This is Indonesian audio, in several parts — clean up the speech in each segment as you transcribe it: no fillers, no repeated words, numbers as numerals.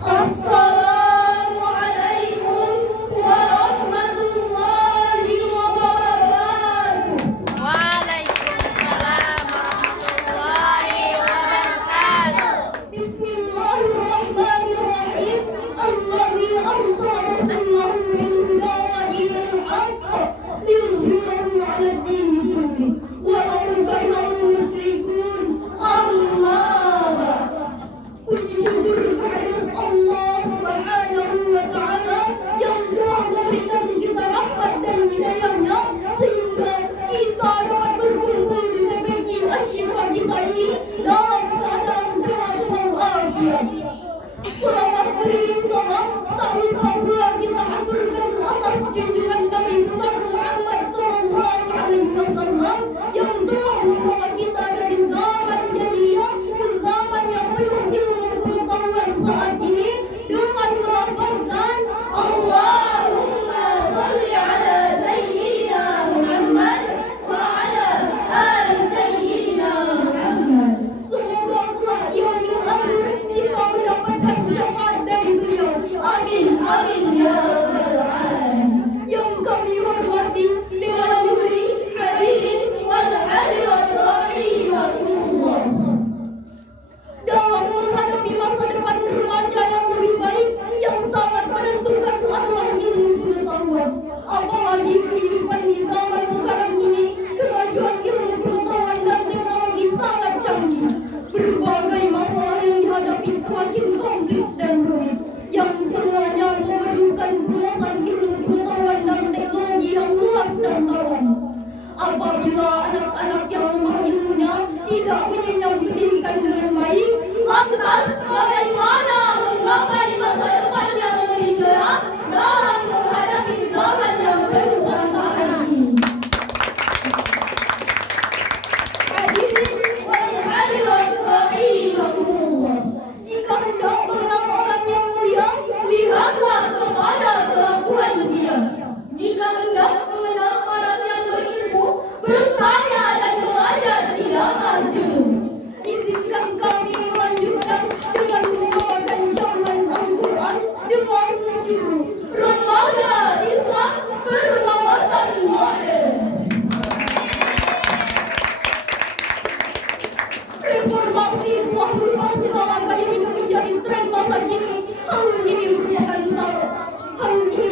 Assalamualaikum warahmatullahi wabarakatuh. Waalaikumsalam warahmatullahi wabarakatuh. Bismillahirrahmanirrahim. Alladzi arsala rasulahu bil huda wa dinil haqq liyudhhirahu 'ala ad-dini kullih walau karihal musyrikun. Allah. Puji syukur kehadirat Allah Subhanahu wa Ta'ala yang telah memberikan kita rahmat dan hidayahnya sehingga kita dapat berkumpul di TPQ Asy-Syifa kita ini dalam keadaan sehat walafiat. Selawat beriring salam tak lupa pula kita aturkan atas junjungan Nabi besar Muhammad sallallahu alaihi wasallam yang telah membawa kita dari zaman jahiliyah ke zaman yang penuh ilmu pengetahuan saat ini dengan melafazkan Allahumma shalli ala sayyidina Muhammad wa ala ali sayyidina Muhammad. Semoga kelak yaumil akhir kita mendapatkan syafaat dari beliau. Amin amin ya rabbal alamin. Yang kami hormati dewan juri hadirin wal hadirat rahimakumullah. Dalam menghadapi masa depan remaja yang lebih baik yang sangat menentukan adalah ilmu pengetahuan. Apalagi kehidupan di zaman sekarang ini, kemajuan ilmu pengetahuan dan teknologi sangat canggih. Berbagai masalah yang dihadapi semakin kompleks dan rumit, yang semuanya memerlukan penguasaan ilmu pengetahuan dan teknologi yang luas dan dalam. Apabila anak-anak yang lemah ilmunya tidak mengenyam pendidikan dengan baik, lantas bagaimana menggapai masa depan yang lebih cerah dalam menghadapi zaman yang penuh tantangan ini? Hadirin wal hadirat rahimakumullah. Jika hendak mengenal orang yang mulia, lihatlah kepada kelakuan dia. Jika hendak mengenal orang yang berilmu, bertanya dan belajar tidaklah jenuh. Izinkan kami melanjutkan dengan membawakan syarah Al-Quran dengan judul Remaja Islam Berwawasan Modern. Reformasi telah berubah segala gaya hidup menjadi tren masa kini. Hal ini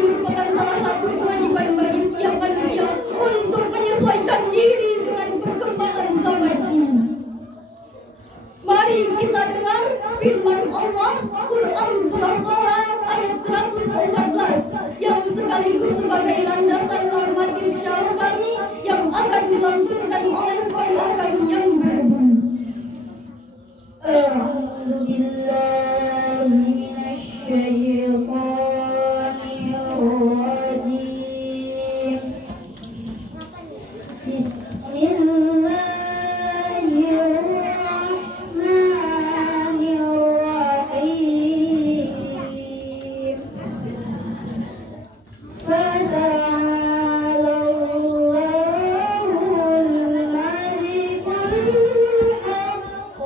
merupakan salah satu kewajiban bagi setiap manusia untuk menyesuaikan diri dengan perkembangan zaman ini. Mari kita dengar firman Allah Quran Surah Toha ayat 114 yang sekaligus sebagai landasan normatif syarah kami yang akan dilantunkan oleh qailah kami yang berbunyi. A'udzu billahi minasy syaithanir rajim. Bismillahirrahmanirrahim. Fata'alallahul malikul haqq.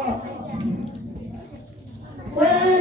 Wa la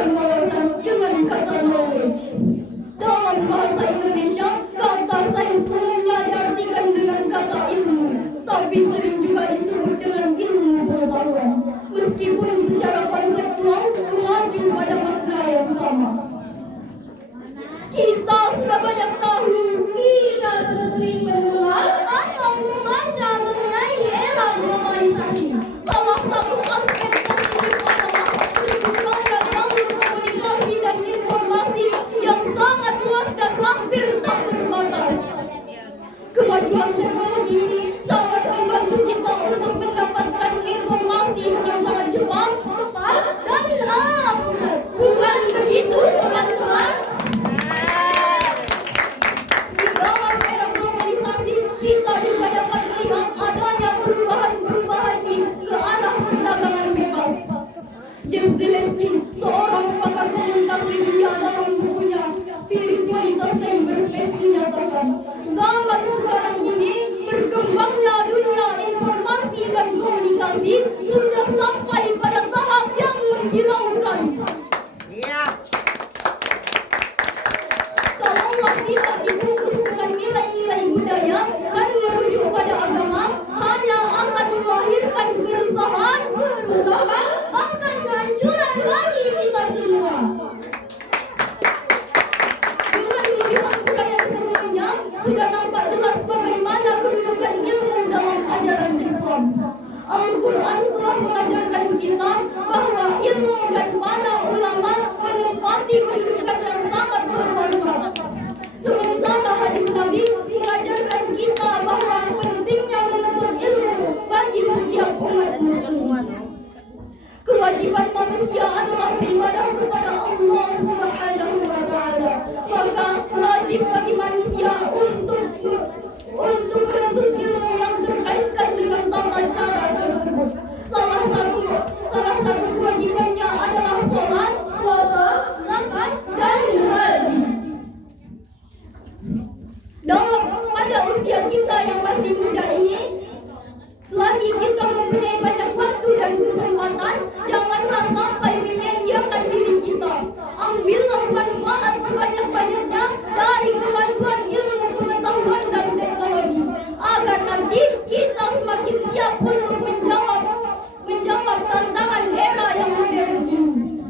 menambahkan wawasan dengan kata knowledge. Dalam bahasa Indonesia, kata sains umumnya diartikan dengan kata ilmu, tapi sering juga disebut dengan ilmu pengetahuan. Meskipun secara konseptual mengacu pada makna yang sama. Kita sudah banyak tahu, kita sudah sering mendengar atau membaca mengenai era globalisasi. Salah satu aspek positif adalah berkembangnya jalur komunikasi dan informasi yang sangat luas dan hampir tak terbatas. Kemajuan teknologi ini sangat membantu kita untuk mendapatkan informasi dengan sangat cepat, tepat, dan akurat. Bukan begitu, teman-teman? Di dalam era globalisasi, kita juga dapat melihat adanya perubahan-perubahan ke arah perdagangan bebas. James Zelensky, seorang pakar komunikasi dunia, dalam bukunya Spiritualitas Cyberspace menyatakan, zaman sekarang ini berkembangnya dunia informasi dan komunikasi sudah sampai pada tahap yang menghiraukan. Kalaulah kita dibungkus dengan nilai-nilai budaya dan merujuk pada agama, hanya akan melahirkan keresahan, bahkan kehancuran bagi kita semua. Dengan melihat uraian sebelumnya, sudah nampak jelas bagaimana kedudukan ilmu dalam ajaran Islam. Al-Quran telah mengajarkan kita bahwa ilmu dan para ulama menempati kedudukan yang sangat terhormat. Sementara hadis Nabi mengajarkan kita bahwa pentingnya menuntut ilmu bagi setiap umat muslim. Kewajiban manusia adalah beribadah kepada Allah Subhanahu wa Ta'ala. Maka wajib bagi manusia untuk menuntut ilmu yang terkaitkan dengan tata cara tersebut. Salah satu kewajibannya adalah sholat, puasa, zakat, dan haji. Pada usia kita yang masih muda ini, selagi kita mempunyai banyak waktu dan kesempatan, janganlah sampai menyia-nyiakan diri kita. Ambillah manfaat sebanyak-banyaknya dari kemajuan ilmu pengetahuan dan teknologi, agar nanti kita semakin siap untuk menjawab tantangan era yang modern ini.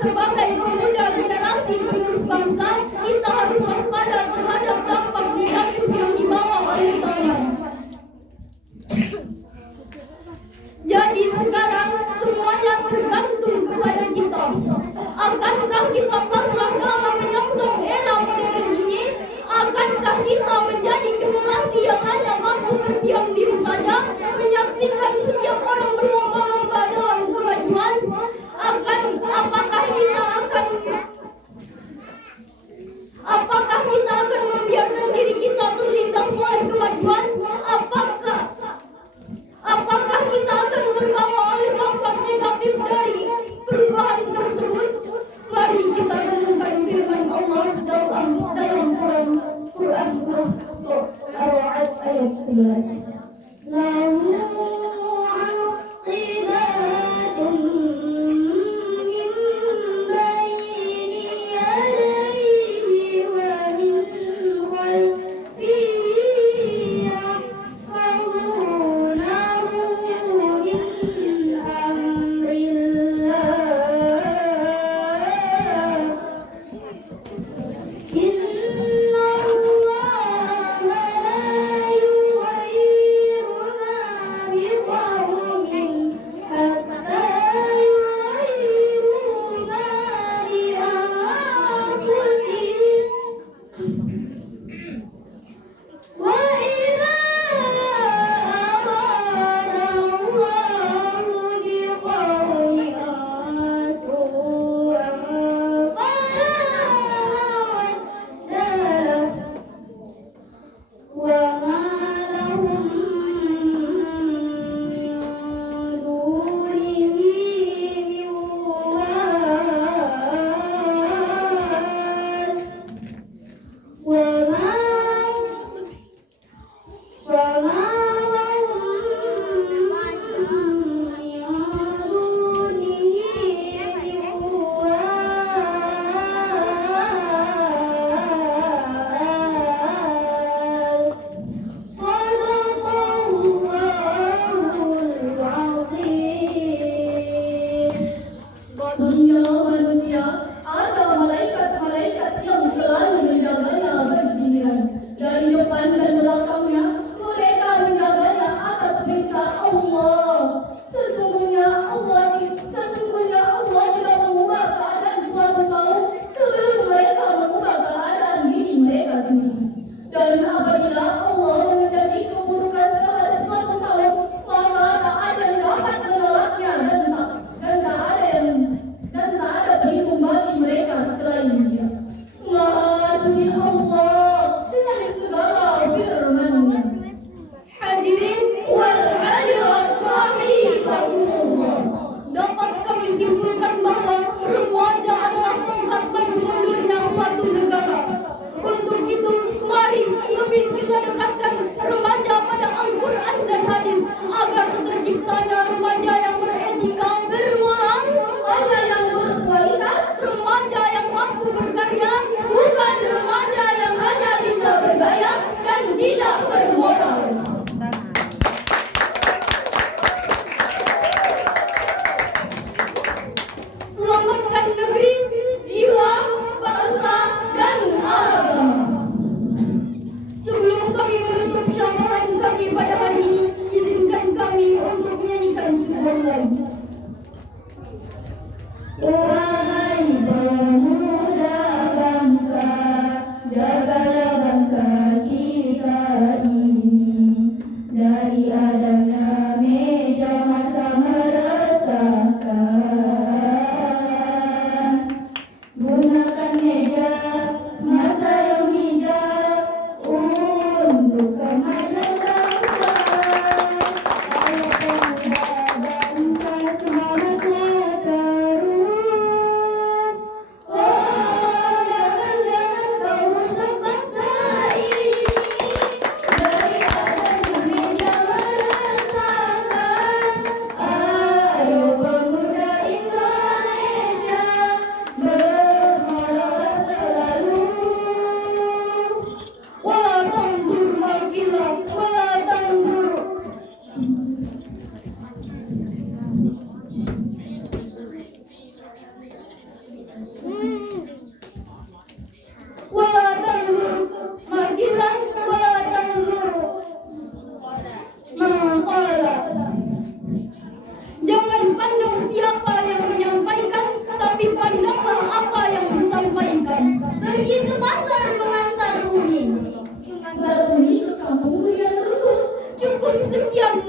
Sebagai pemuda generasi penerus bangsa, kita harus waspada terhadap dampak negatif yang dibawa oleh zaman. Jadi sekarang semuanya tergantung kepada kita. Akankah kita pasrah dalam menyongsong era modern ini? Akankah kita menjadi generasi yang hanya mampu berdiam diri saja, menyaksikan setiap orang berlomba-lomba dalam kemajuan? Apakah kita akan membiarkan diri kita terlindas oleh kemajuan? Apakah kita akan terbawa oleh dampak negatif dari perubahan tersebut? Mari kita renungkan firman Allah dalam Quran surah Ar-Ra'd ayat 11.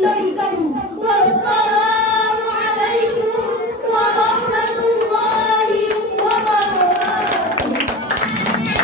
dari kamu